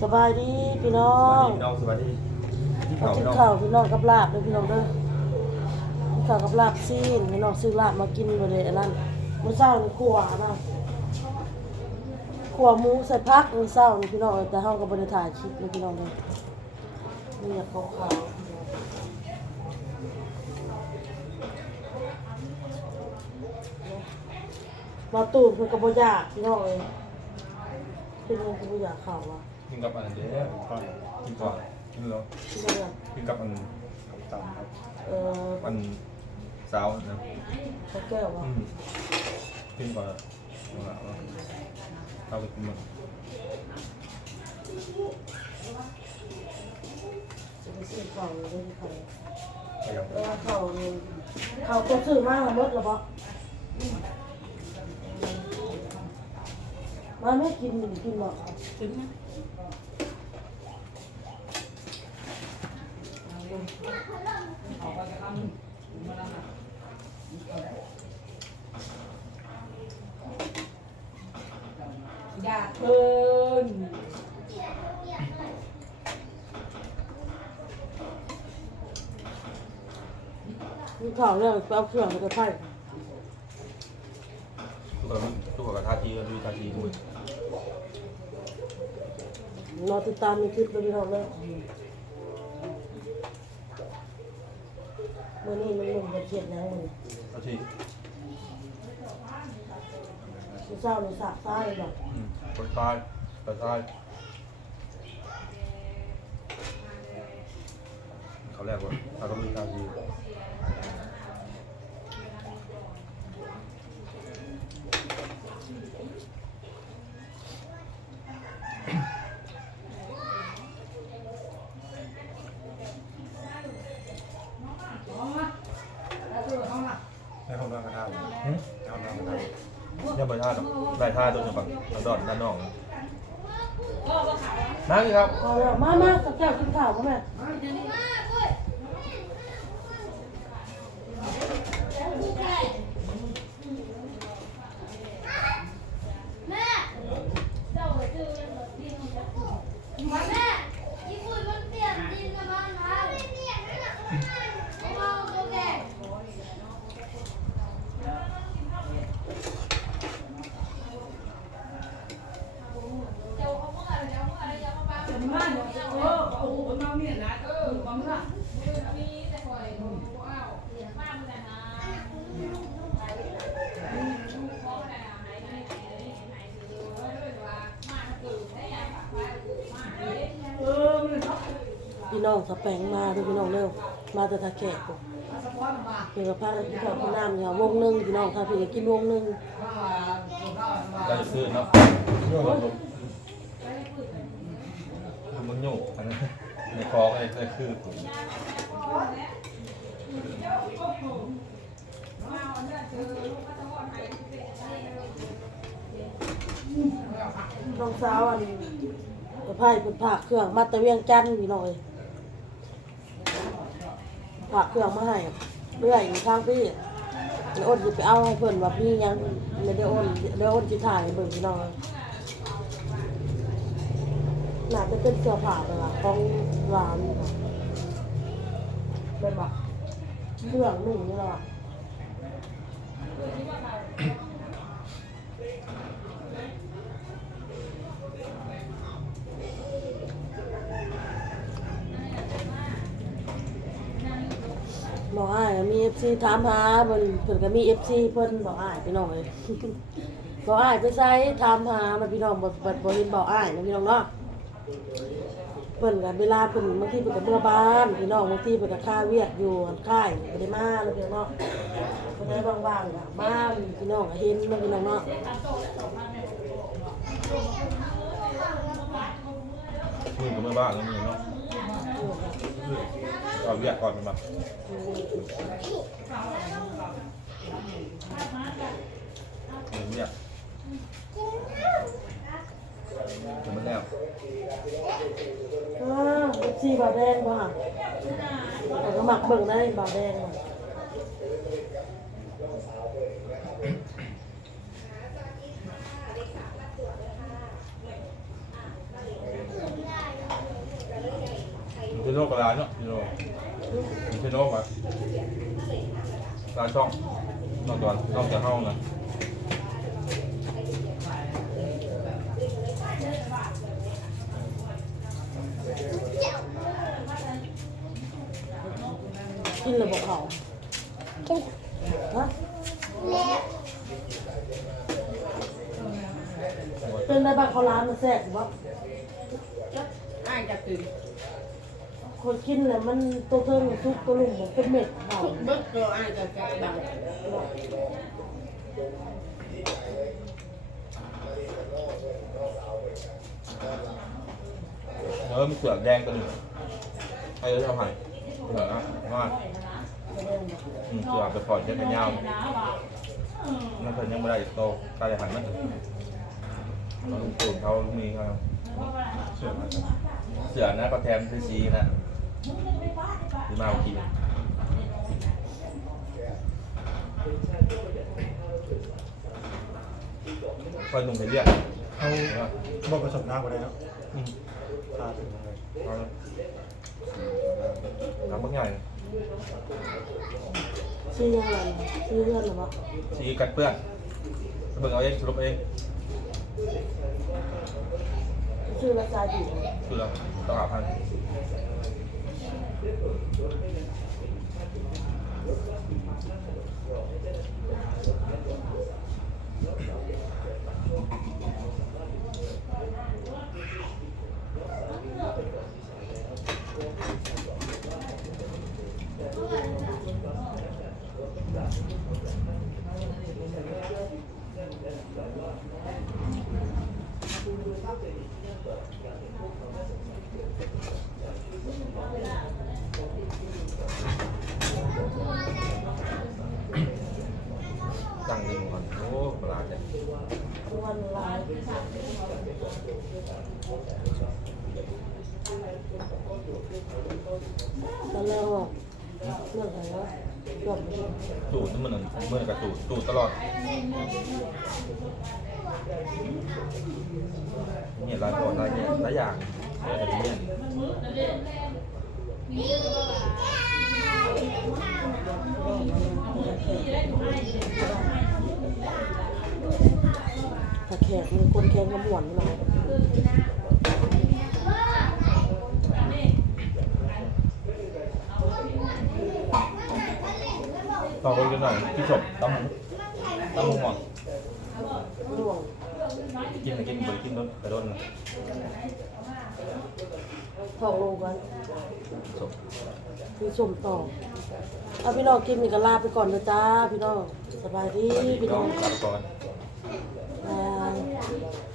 สบายดีพี่น้อสวัสงดีพี่น้องสวัสดีที่มาเขากินพี่น้องข้าวพี่น้องกับลาบเลยพี่น้องเด้อกินข้าวกับลาบซีนพี่น้องซื้อลาบมากินบ่ได้อันนั้นมื้อเช้านี่ขัวนะขัวหมูใส่ผักมื้อเช้านี่พี่น้องเอ้ยแต่เฮาก็บ่ได้ถ่ายคลิปเลยพี่น้องเด้อนี่อยากขาวๆมาตูดเพิ่นก็บ่อยากพี่น้องเอ้ยเพิ่นก็บ่อยากข้าวว่ะ กินกับอันเดียวก่อนกินก่อนกินแล้วพี่น้องเอ้ยกินกับอันกับตำครับเอออันสาวนะข้าวแก้วว่ะอืมกินก่อนเอาละเอาเอาไปกินมันจะไปซื้อของเลยด้วยที่เขาไปยังแล้วาเขาเนี่ยเขาก็ซื้อมาหมดแล้วปะมาไม่กินหนึ่งกินหรอกกินนะ อยากเกินมีข่าวเรื่องไปเอาเครื่องไปกระไพ่ทุกคนทุกคนกับท่าทีก็ดูท่าทีด้วยรอติดตามในคลิปเลยพี่น้องเลย มื่อนี้มันหนุ่มจะเขียดแล้วมันท่าทีเช้าในสระซ้ายแบบอืมกดซ้ายกดซ้ายเขาแรกว่าเขาต้องมีท่าทีแล้วตัวเขาล่ะ ให้เขานั่งกระทาให้เขานั่งกระทา ยังไม่ท่าหรอกได้ท่าตัวหนึ่งฝั่งกระดอดด้านนอกนะนั่งสิครับ เอาแล้วมามาสักแก้วกินข้าวมาแม่เจ้าจือยังแบบดินมันจะถูกแม่ญี่ปุ่นมันเปลี่ยนดินมาบ้านเราไม่เปลี่ยนนั่นน่ะเอาโอเคเจ้าเขาเมื่อไรเจ้าเมื่อไรเจ้ามาบ้าน เป็นบ้านเนี่ยเออโอ้โหมาเมียนะเออมาเมื่อ มีแต่คอยว้าวเสียบ้านมันแต่หาเพราะแต่หายหายหายเลยหายซื้อเลยว่ามาตื่นได้ยังฝากไว้มาเลย เออมันเขา พี่น้ องสแปงมาด้วยพี่น้องเร็วมาแต่ตาแขกผมสะพอนมาเกี่ยวกับพระและพี่ข้าวพี่น้ำเนี่ยวงหนึ่งพี่น้องถ้าพี่จะกินวงหนึ่งว่าตัวเขาว่าได้ซื้อเนาะมันโยกอันนั้นในคอก็เลยคือน้องสาวอันกระไพ่เป็นผักเครื่องมาแตะเวียงจันทน์พี่น้องเอ้ย ผักเครื่องมาให้เรื่อยอยู่ทางพี่แล้วอ้นจะไปเอาให้เพิ่นว่าพี่ยังไม่ได้อ้นเดี๋ยวอ้นจะถ่ายให้เบิ่งพี่น้องเอ้ยน่าจะเป็นเสื้อผ้าเลยล่ะของร้านเป็นแบบเครื่องหนึ่งนี่แหละ บอกอ้ายมีเอฟซีถามหาเพิ่นเพิ่นก็มีเอฟซีเพิ่นบอกอ้ายพี่น้องเลย บอกอ้ายไปใส่ถามหามาพี่น้องบ่บ่บ่เห็นบอกอ้ายนะพี่น้องเนาะเพิ่นก็เวลาเพิ่นบางทีเพิ่นก็เมื่อบ้านพี่น้องบางทีเพิ่นก็ค่าเวียกอยู่ค่ายบ่ได้มาแล้วพี่น้องเนาะเพิ่นได้ว่างๆก็มาพี่น้องก็เห็นเนาพี่น้องเนาะมือกับมือบ้านแล้วมือเนาะ เอาเรียกก่อนมันมาเรียกมันแล้วอ่าสีบาแดงว่ะแต่ก็หมักเบิ่งได้บาวแดงบ่โนกับร้านเนาะพี่โนพี่โนมาร้าน ช่องนอกจากนอกจากห้องนะกินเลยบอกเขาฮะเป็นในบ้านเขาร้านมันแซ่บวะอ้ายจะตื่น คนกินเลยมันตัวเทิงทุกตัวลุงบอกเป็นเม็ดเบาเบิกตัวอ้ายจะแกะดังเออมีเสือกแดงตัวหนึ่งให้เราเอาให้เสือกนะว่าอืมเสือกไปปล่อยเช่นเป็นยาวนั่นเพิ่นยังไม่ได้โตตายหันมันเราตูดเขามีครับเสือนะเสือกนะก็แทมซื้อซีนะ ที่มาเมื่อกี้คอยหนุ่มไปเรียกเขาบอกผสมน้ำกันได้เนาะอืมทาถึงเลยเอาละน้ำบักใหญ่ซื้อยังไงซื้อเลื่อนหรือเปล่าสีกัดเปื้อนเบิ่งเอาเองสรุปเองซื้อราคาดีคือเราต้องหาพัน จังหนึ่งก่อนโอ้ปลาเนี่ย วันลาตอนแรกบอกเรื่องอะไรวะจบตูดนี่มันเหมือนกับตูดตูดตลอดเนี่ยหลายคนหลายเนี่ยหลายอย่างเนี่ยนี่ ถ้าแขกมีคนแขงกมาหมวนหน่อยต่อไปกันหน่อยพี่ชมตั้มหมูตั้มหมอนร่วงกินนะกินไปกินโดนไปโดนนะทองลงกันชมพี่ชมต่อเอาพี่น้องกินนี่ก็ลาไปก่อนนะจ้าพี่น้องสบายดีพี่น้องงลาไปก่อน บาย